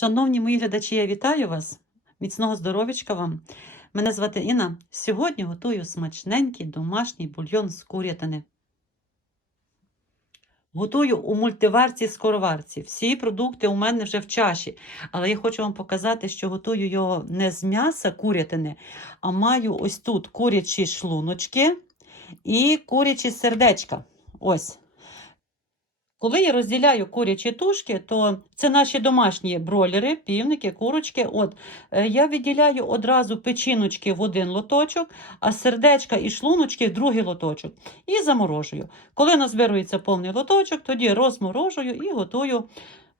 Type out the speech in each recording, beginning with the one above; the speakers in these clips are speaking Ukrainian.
Шановні мої глядачі, я вітаю вас. Міцного здоров'ячка вам. Мене звати Інна. Сьогодні готую смачненький домашній бульйон з курятини. Готую у мультиварці скороварці. Всі продукти у мене вже в чаші. Але я хочу вам показати, що готую його не з м'яса курятини, а маю ось тут курячі шлуночки і курячі сердечка. Ось. Коли я розділяю курячі тушки, то це наші домашні бройлери, півники, курочки. От е, я відділяю одразу печіночки в один лоточок, а сердечка і шлуночки в другий лоточок. І заморожую. Коли назбирується повний лоточок, тоді розморожую і готую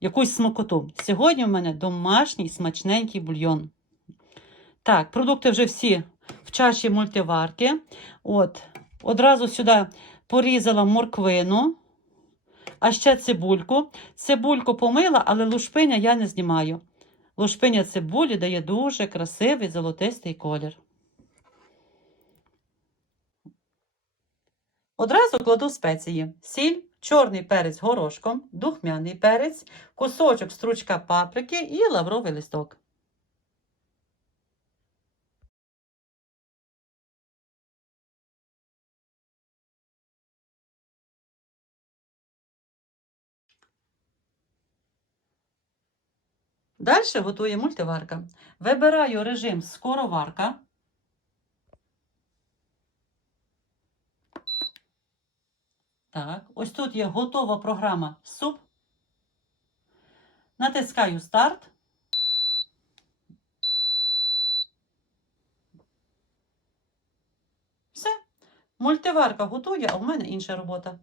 якусь смакоту. Сьогодні в мене домашній смачненький бульйон. Так, продукти вже всі в чаші мультиварки. От, одразу сюди порізала морквину. А ще цибульку. Цибульку помила, але лушпиня я не знімаю. Лушпиня цибулі дає дуже красивий золотистий колір. Одразу кладу спеції: сіль, чорний перець горошком, духмяний перець, кусочок стручка паприки і лавровий листок. Далі готує мультиварка. Вибираю режим скороварка. Так, ось тут є готова програма суп. Натискаю старт. Все. Мультиварка готує, а в мене інша робота.